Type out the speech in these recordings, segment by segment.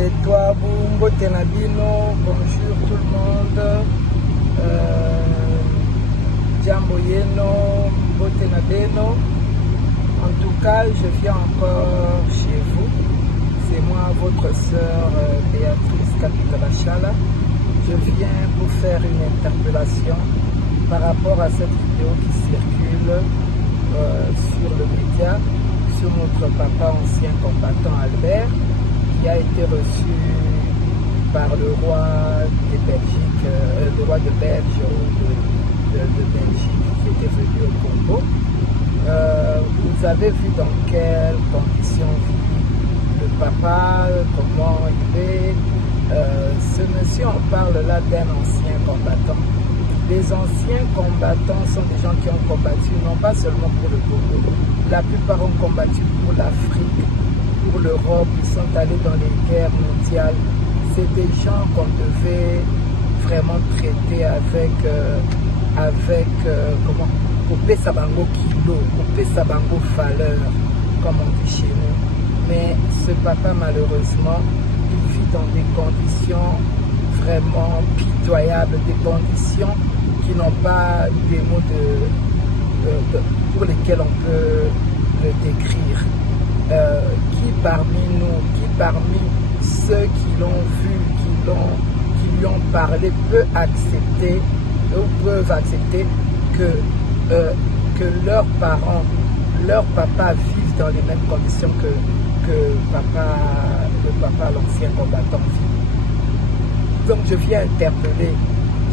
Et toi, Mbote Nabino, bonjour tout le monde. Jambo Yeno, Mbote Nabeno. En tout cas, je viens encore chez vous. C'est moi, votre sœur Béatrice Kapitalachala. Je viens pour faire une interpellation par rapport à cette vidéo qui circule sur le média, sur notre papa ancien combattant Albert, qui a été reçu par le roi de Belgique, le roi de Belge ou de Belgique, qui était venu au Congo. Vous avez vu dans quelles conditions vit le papa, comment il est. Ce monsieur, on parle là d'un ancien combattant. Les anciens combattants sont des gens qui ont combattu, non pas seulement pour le Congo. La plupart ont combattu pour l'Afrique, pour l'Europe. Ils sont allés dans les guerres mondiales. C'est des gens qu'on devait vraiment traiter avec comment, couper sabango kilo, couper sabango valeur, comme on dit chez nous. Mais ce papa, malheureusement, il vit dans des conditions vraiment pitoyables, des conditions qui n'ont pas des mots pour lesquels on peut le décrire. Qui parmi nous, qui parmi ceux qui l'ont vu, qui lui ont parlé, peut accepter ou peuvent accepter que leurs parents, leur papa vivent dans les mêmes conditions que le papa, l'ancien combattant vit. Donc je viens interpeller,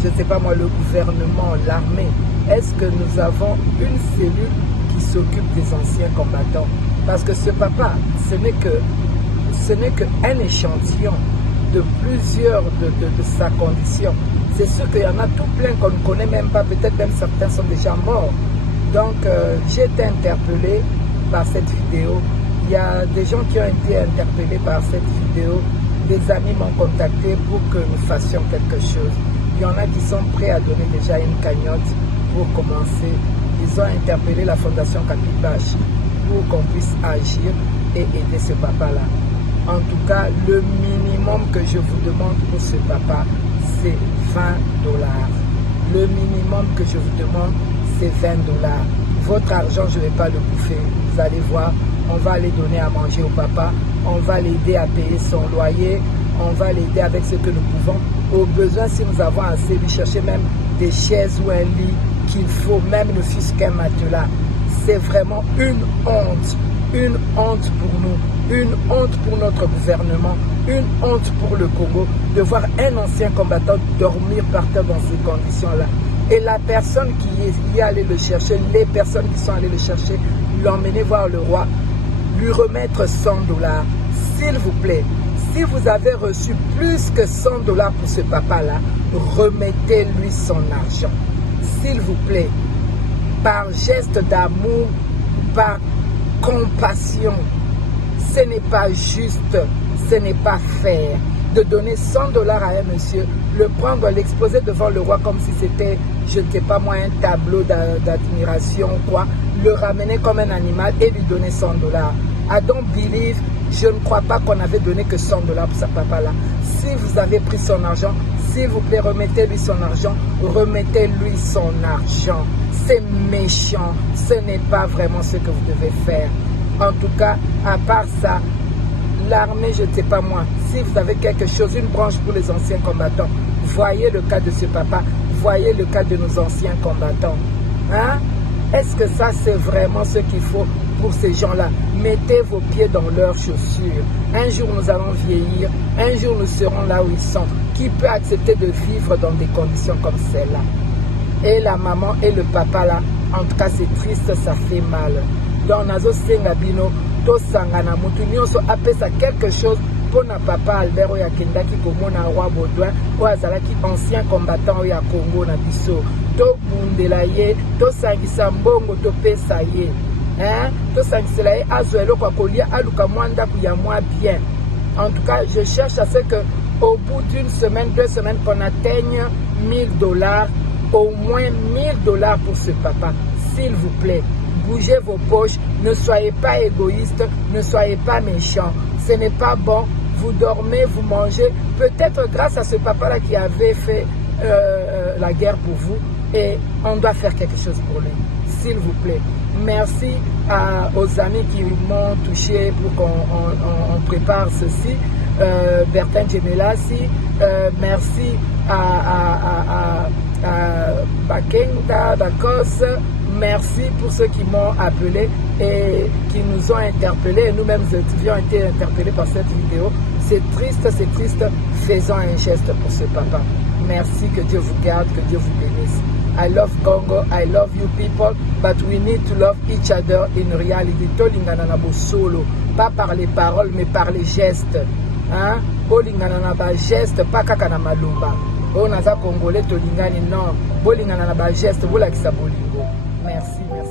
je ne sais pas moi, le gouvernement, l'armée. Est-ce que nous avons une cellule qui s'occupe des anciens combattants? Parce que ce papa, ce n'est qu'un échantillon de plusieurs de sa condition. C'est sûr qu'il y en a tout plein qu'on ne connaît même pas, peut-être même certains sont déjà morts. Donc j'ai été interpellé par cette vidéo. Il y a des gens qui ont été interpellés par cette vidéo. Des amis m'ont contacté pour que nous fassions quelque chose. Il y en a qui sont prêts à donner déjà une cagnotte pour commencer. Ils ont interpellé la Fondation Capipache pour qu'on puisse agir et aider ce papa-là. En tout cas, le minimum que je vous demande pour ce papa, c'est 20 $. Le minimum que je vous demande, c'est 20 $. Votre argent, je ne vais pas le bouffer. Vous allez voir, on va aller donner à manger au papa. On va l'aider à payer son loyer. On va l'aider avec ce que nous pouvons. Au besoin, si nous avons assez, lui chercher même des chaises ou un lit qu'il faut, même ne fût-ce qu'un matelas. C'est vraiment une honte pour nous, une honte pour notre gouvernement, une honte pour le Congo de voir un ancien combattant dormir par terre dans ces conditions-là. Et la personne qui est allée le chercher, les personnes qui sont allées le chercher, l'emmener voir le roi, lui remettre 100 $. S'il vous plaît, si vous avez reçu plus que 100 $ pour ce papa-là, remettez-lui son argent. S'il vous plaît, par geste d'amour, par compassion. Ce n'est pas juste, ce n'est pas faire de donner 100 $ à un monsieur, le prendre, l'exposer devant le roi comme si c'était, je ne sais pas moi, un tableau d'admiration ou quoi, le ramener comme un animal et lui donner 100 $. I don't believe, je ne crois pas qu'on avait donné que 100 $ pour ce papa-là. Si vous avez pris son argent, s'il vous plaît, remettez-lui son argent, remettez-lui son argent. C'est méchant, ce n'est pas vraiment ce que vous devez faire. En tout cas, à part ça, l'armée, je ne sais pas moi, si vous avez quelque chose, une branche pour les anciens combattants, voyez le cas de ce papa, voyez le cas de nos anciens combattants. Hein? Est-ce que ça, c'est vraiment ce qu'il faut pour ces gens-là? Mettez vos pieds dans leurs chaussures. Un jour, nous allons vieillir. Un jour, nous serons là où ils sont. Qui peut accepter de vivre dans des conditions comme celle-là? Et la maman et le papa là, en tout cas c'est triste, ça fait mal. Donc nazo senga bino to sangana mutu nyonso apesa quelque chose pour na papa Albert oya kendaki komona roi Baudouin ou azalaki ancien combattant oya Congo na biso. To bundela ye, to sangisa mbongo to pesa ye. Hein? To sangisela ye azo eloko kolia aluka mwanda kuyamwa bien. En tout cas, je cherche à ce que au bout d'une semaine, 2 semaines, qu'on atteigne 1000 $. Au moins 1000 $ pour ce papa. S'il vous plaît, bougez vos poches. Ne soyez pas égoïstes. Ne soyez pas méchants. Ce n'est pas bon. vous dormez, vous mangez. Peut-être grâce à ce papa-là qui avait fait la guerre pour vous. Et on doit faire quelque chose pour lui, s'il vous plaît. Merci aux amis qui m'ont touché pour qu'on prépare ceci. Bertin Gemelassi, merci à Bakenda, Dakos, merci pour ceux qui m'ont appelé et qui nous ont interpellés. Et nous-mêmes, nous avions été interpellés par cette vidéo. C'est triste, faisons un geste pour ce papa. Merci, que Dieu vous garde, que Dieu vous bénisse. I love Congo, I love you people, but we need to love each other in reality. Tolingana na solo, pas par les paroles, mais par les gestes. Hein? Bolingana na ba geste, pas kaka na malumba. Oh, naza Congolais tolingani, non. Bolingana na ba geste, bolakisa bolingo. Merci, merci.